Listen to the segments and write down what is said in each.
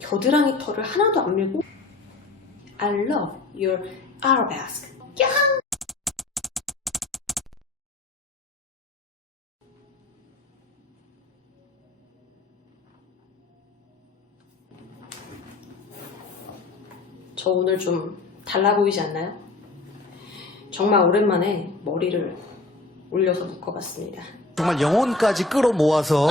겨드랑이 털을 하나도 안 밀고 I love your arabesque. 야항! 저 오늘 좀 달라 보이지 않나요? 정말 오랜만에 머리를 올려서 묶어봤습니다. 정말 영혼까지 끌어모아서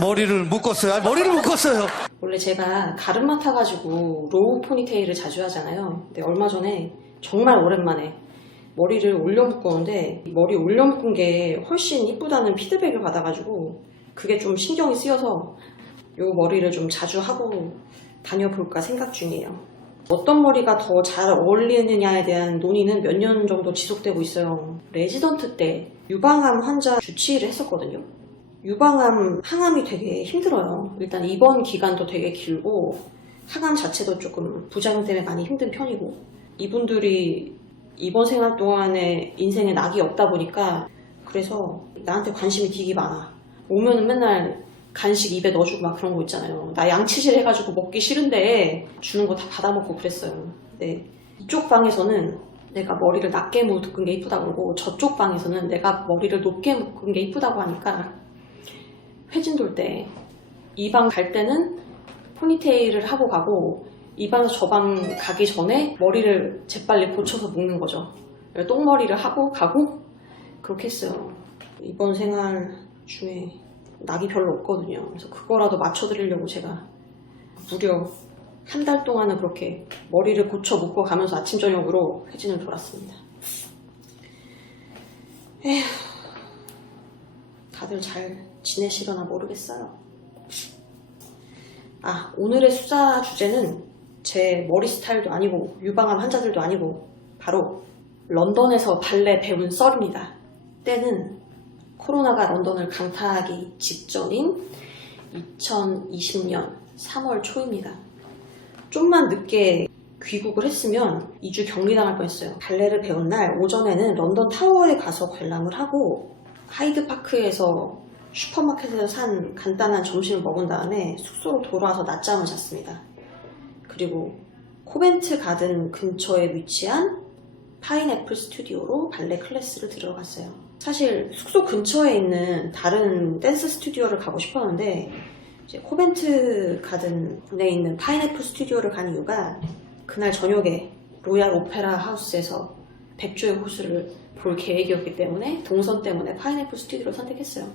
머리를 묶었어요. 머리를 묶었어요. 원래 제가 가르마 타가지고 로우 포니테일을 자주 하잖아요. 근데 얼마 전에 정말 오랜만에 머리를 올려 묶었는데 머리 올려 묶은 게 훨씬 이쁘다는 피드백을 받아가지고 그게 좀 신경이 쓰여서 요 머리를 좀 자주 하고 다녀볼까 생각 중이에요. 어떤 머리가 더 잘 어울리느냐에 대한 논의는 몇 년 정도 지속되고 있어요. 레지던트 때 유방암 환자 주치의를 했었거든요. 유방암 항암이 되게 힘들어요. 일단 입원 기간도 되게 길고 항암 자체도 조금 부작용 때문에 많이 힘든 편이고 이분들이 입원 생활 동안에 인생에 낙이 없다 보니까 그래서 나한테 관심이 되게 많아. 오면은 맨날 간식 입에 넣어주고 막 그런 거 있잖아요. 나 양치질 해가지고 먹기 싫은데 주는 거 다 받아먹고 그랬어요. 근데 이쪽 방에서는 내가 머리를 낮게 묶은 게 이쁘다고 그러고 저쪽 방에서는 내가 머리를 높게 묶은 게 이쁘다고 하니까 회진 돌 때 이 방 갈 때는 포니테일을 하고 가고 이 방에서 저 방 가기 전에 머리를 재빨리 고쳐서 묶는 거죠. 똥머리를 하고 가고 그렇게 했어요. 이번 생활 중에 낙이 별로 없거든요. 그래서 그거라도 맞춰드리려고 제가 무려 한 달 동안은 그렇게 머리를 고쳐 묶어 가면서 아침 저녁으로 회진을 돌았습니다. 에휴, 다들 잘 지내시려나 모르겠어요. 오늘의 수다 주제는 제 머리 스타일도 아니고 유방암 환자들도 아니고 바로 런던에서 발레 배운 썰입니다. 때는 코로나가 런던을 강타하기 직전인 2020년 3월 초입니다. 좀만 늦게 귀국을 했으면 2주 격리당할 뻔했어요. 발레를 배운 날 오전에는 런던 타워에 가서 관람을 하고 하이드파크에서 슈퍼마켓에서 산 간단한 점심을 먹은 다음에 숙소로 돌아와서 낮잠을 잤습니다. 그리고 코벤트 가든 근처에 위치한 파인애플 스튜디오로 발레 클래스를 들어갔어요. 사실 숙소 근처에 있는 다른 댄스 스튜디오를 가고 싶었는데 이제 코벤트 가든에 있는 파인애플 스튜디오를 간 이유가 그날 저녁에 로얄 오페라 하우스에서 백조의 호수를 볼 계획이었기 때문에 동선 때문에 파인애플 스튜디오를 선택했어요.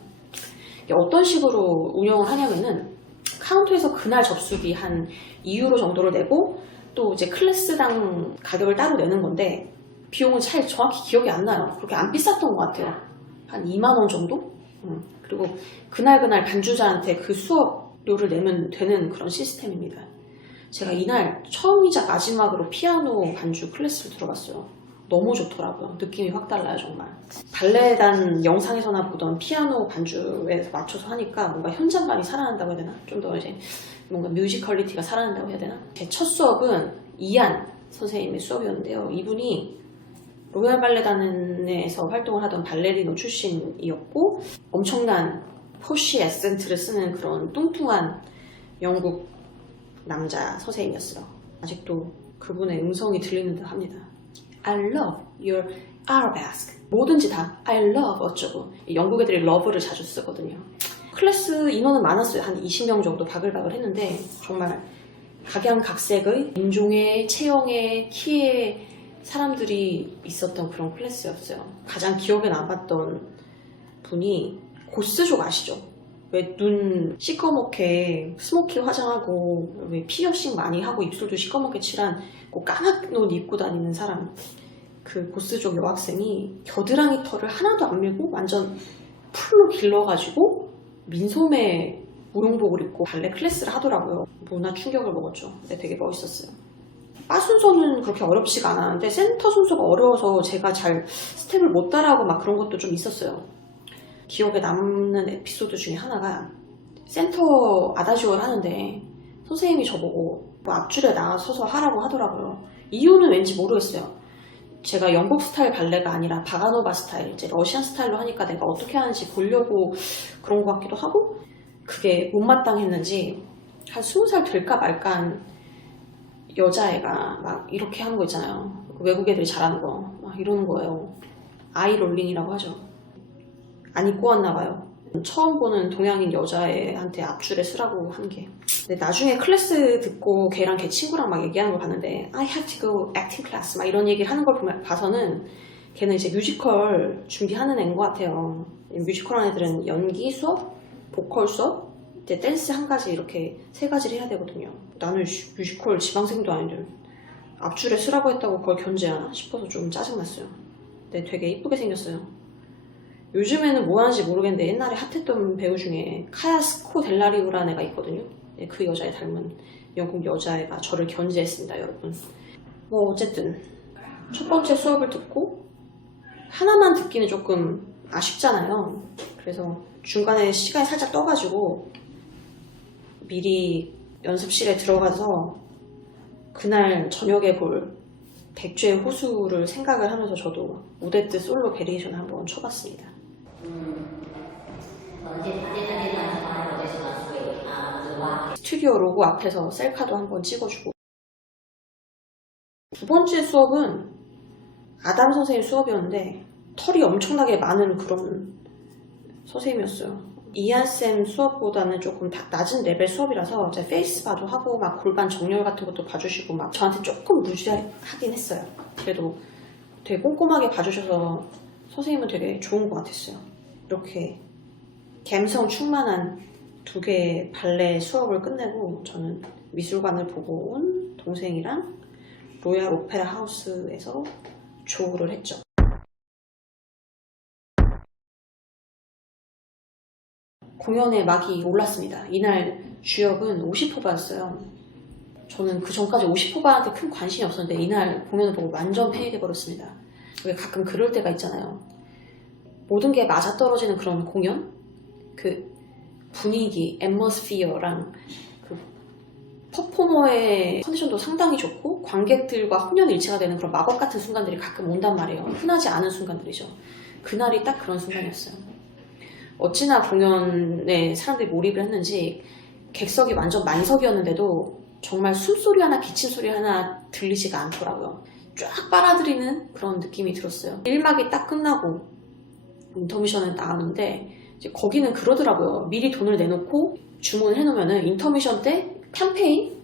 어떤 식으로 운영을 하냐면은 카운터에서 그날 접수비 한 2유로 정도를 내고 또 이제 클래스당 가격을 따로 내는 건데 비용은 잘 정확히 기억이 안 나요. 그렇게 안 비쌌던 것 같아요. 한 2만 원 정도? 그리고 그날 반주자한테 그 수업료를 내면 되는 그런 시스템입니다. 제가 이날 처음이자 마지막으로 피아노 반주 클래스를 들어봤어요. 너무 좋더라고요. 느낌이 확 달라요, 정말. 발레단 영상에서나 보던 피아노 반주에 맞춰서 하니까 뭔가 현장감이 살아난다고 해야 되나? 좀 더 이제 뭔가 뮤지컬리티가 살아난다고 해야 되나? 제 첫 수업은 이안 선생님의 수업이었는데요. 이분이 로얄 발레단에서 활동을 하던 발레리노 출신이었고 엄청난 포쉬 에센트를 쓰는 그런 뚱뚱한 영국 남자 선생님이었어요. 아직도 그분의 음성이 들리는 듯 합니다. I love your arabesque. 뭐든지 다 I love 어쩌고. 영국 애들이 love를 자주 쓰거든요. 클래스 인원은 많았어요. 한 20명 정도 바글바글 했는데 정말 각양각색의 인종의, 체형의, 키의 사람들이 있었던 그런 클래스였어요. 가장 기억에 남았던 분이 고스족 아시죠? 왜 눈 시꺼멓게 스모키 화장하고 왜 피어싱 많이 하고 입술도 시꺼멓게 칠한 꼭 까맣게 옷 입고 다니는 사람, 그 고스족 여학생이 겨드랑이 털을 하나도 안 밀고 완전 풀로 길러가지고 민소매 무용복을 입고 발레 클래스를 하더라고요. 문화 충격을 먹었죠. 근데 되게 멋있었어요. 바 순서는 그렇게 어렵지가 않았는데 센터 순서가 어려워서 제가 잘 스텝을 못 따라하고 막 그런 것도 좀 있었어요. 기억에 남는 에피소드 중에 하나가 센터 아다지오를 하는데 선생님이 저보고 앞줄에 나서서 하라고 하더라고요. 이유는 왠지 모르겠어요. 제가 영국 스타일 발레가 아니라 바가노바 스타일, 이제 러시안 스타일로 하니까 내가 어떻게 하는지 보려고 그런 것 같기도 하고 그게 못마땅했는지 한 20살 될까 말까한 여자애가 막 이렇게 하는 거 있잖아요. 외국 애들이 잘하는 거. 막 이러는 거예요. 아이롤링이라고 하죠. 안 입고 왔나 봐요. 처음 보는 동양인 여자애한테 앞줄에 쓰라고 한 게. 근데 나중에 클래스 듣고 걔랑 걔 친구랑 막 얘기하는 걸 봤는데 I have to go acting class 막 이런 얘기를 하는 걸 봐서는 걔는 이제 뮤지컬 준비하는 애인 것 같아요. 뮤지컬 하는 애들은 연기 수업, 보컬 수업, 이제 댄스 한 가지 이렇게 세 가지를 해야 되거든요. 나는 뮤지컬 지방생도 아닌데 앞줄에 쓰라고 했다고 그걸 견제하나 싶어서 좀 짜증났어요. 근데 되게 이쁘게 생겼어요. 요즘에는 뭐 하는지 모르겠는데 옛날에 핫했던 배우 중에 카야 스코델라리오라는 애가 있거든요. 그 여자애 닮은 영국 여자애가 저를 견제했습니다, 여러분. 뭐 어쨌든 첫 번째 수업을 듣고 하나만 듣기는 조금 아쉽잖아요. 그래서 중간에 시간이 살짝 떠가지고 미리 연습실에 들어가서 그날 저녁에 볼 백조의 호수를 생각을 하면서 저도 오데트 솔로 베리에이션을 한번 쳐봤습니다. 스튜디오 로고 앞에서 셀카도 한번 찍어주고. 두 번째 수업은 아담 선생님 수업이었는데 털이 엄청나게 많은 그런 선생님이었어요. 이한쌤 수업보다는 조금 낮은 레벨 수업이라서 제가 페이스 봐도 하고 막 골반 정렬 같은 것도 봐주시고 막 저한테 조금 무지하긴 했어요. 그래도 되게 꼼꼼하게 봐주셔서 선생님은 되게 좋은 것 같았어요. 이렇게 감성 충만한 두 개의 발레 수업을 끝내고 저는 미술관을 보고 온 동생이랑 로얄 오페라 하우스에서 조우를 했죠. 공연의 막이 올랐습니다. 이날 주역은 50호바였어요. 저는 그 전까지 50호바한테 큰 관심이 없었는데 이날 공연을 보고 완전 팬이 돼버렸습니다. 왜 가끔 그럴 때가 있잖아요. 모든 게 맞아떨어지는 그런 공연? 그 분위기, 앰머스피어랑 그 퍼포머의 컨디션도 상당히 좋고 관객들과 혼연일체가 되는 그런 마법 같은 순간들이 가끔 온단 말이에요. 흔하지 않은 순간들이죠. 그날이 딱 그런 순간이었어요. 어찌나 공연에 사람들이 몰입을 했는지 객석이 완전 만석이었는데도 정말 숨소리 하나 기침 소리 하나 들리지가 않더라고요. 쫙 빨아들이는 그런 느낌이 들었어요. 1막이 딱 끝나고 인터미션을 나가는데 이제 거기는 그러더라고요. 미리 돈을 내놓고 주문을 해놓으면은 인터미션 때 캠페인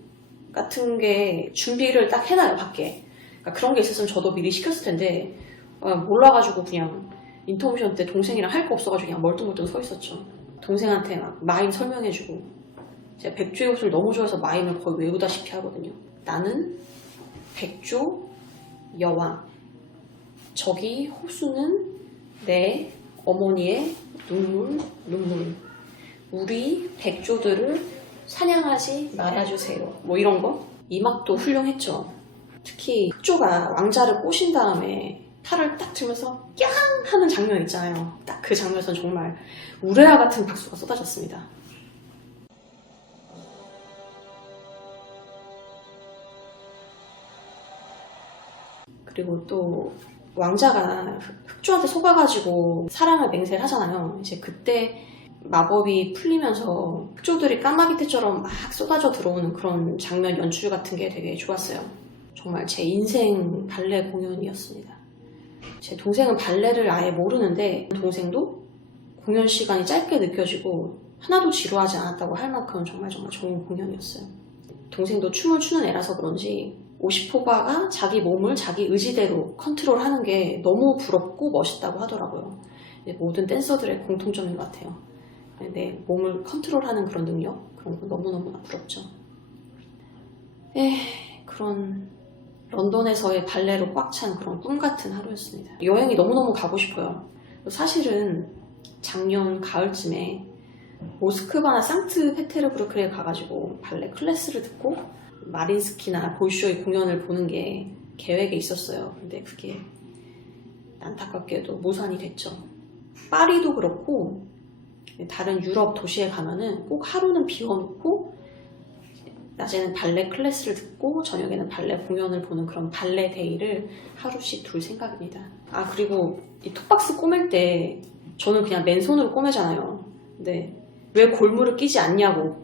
같은 게 준비를 딱 해놔요, 밖에. 그러니까 그런 게 있었으면 저도 미리 시켰을 텐데 몰라가지고 그냥 인터미션 때 동생이랑 할 거 없어가지고 그냥 멀뚱멀뚱 서 있었죠. 동생한테 막 마임 설명해주고 제가 백조의 호수를 너무 좋아해서 마임을 거의 외우다시피 하거든요. 나는 백조 여왕, 저기 호수는 내 어머니의 눈물, 우리 백조들을 사냥하지 말아주세요. 뭐 이런 거? 이 막도 훌륭했죠. 특히 흑조가 왕자를 꼬신 다음에 팔을 딱 들면서 꺄앙 하는 장면 있잖아요. 딱 그 장면에서는 정말 우레와 같은 박수가 쏟아졌습니다. 그리고 또 왕자가 흑조한테 속아가지고 사랑을 맹세를 하잖아요. 이제 그때 마법이 풀리면서 흑조들이 까마귀 떼처럼 막 쏟아져 들어오는 그런 장면 연출 같은 게 되게 좋았어요. 정말 제 인생 발레 공연이었습니다. 제 동생은 발레를 아예 모르는데 동생도 공연 시간이 짧게 느껴지고 하나도 지루하지 않았다고 할 만큼 정말 좋은 공연이었어요. 동생도 춤을 추는 애라서 그런지 50호바가 자기 몸을 자기 의지대로 컨트롤하는 게 너무 부럽고 멋있다고 하더라고요. 모든 댄서들의 공통점인 것 같아요. 내 몸을 컨트롤하는 그런 능력, 그런 거 너무너무나 부럽죠. 그런 런던에서의 발레로 꽉 찬 그런 꿈 같은 하루였습니다. 여행이 너무너무 가고 싶어요. 사실은 작년 가을쯤에 모스크바나 상트페테르부르크에 가가지고 발레 클래스를 듣고 마린스키나 볼쇼이 공연을 보는 게 계획에 있었어요. 근데 그게 안타깝게도 무산이 됐죠. 파리도 그렇고 다른 유럽 도시에 가면은 꼭 하루는 비워놓고 낮에는 발레 클래스를 듣고 저녁에는 발레 공연을 보는 그런 발레 데이를 하루씩 둘 생각입니다. 그리고 이 톱박스 꼬맬 때 저는 그냥 맨손으로 꼬매잖아요. 근데 왜 골무를 끼지 않냐고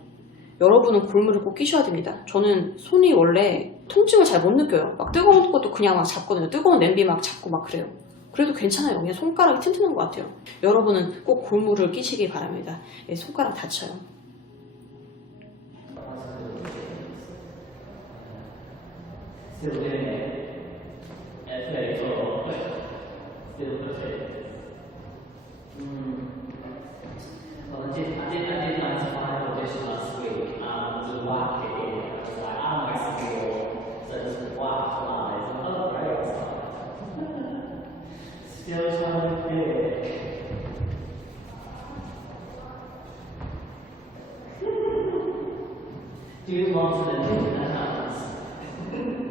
여러분은 골무를 꼭 끼셔야 됩니다. 저는 손이 원래 통증을 잘 못 느껴요. 막 뜨거운 것도 그냥 막 잡거든요. 뜨거운 냄비 막 잡고 막 그래요. 그래도 괜찮아요. 그냥 손가락이 튼튼한 것 같아요. 여러분은 꼭 골무를 끼시기 바랍니다. 예, 손가락 다쳐요. Still doing it. That's very cool. Still push it. Well, I did my final audition last week. To whack it in. I was like, I'm my skill. So just whack live. Oh, great. Still trying to do it. Do you want to do that happens?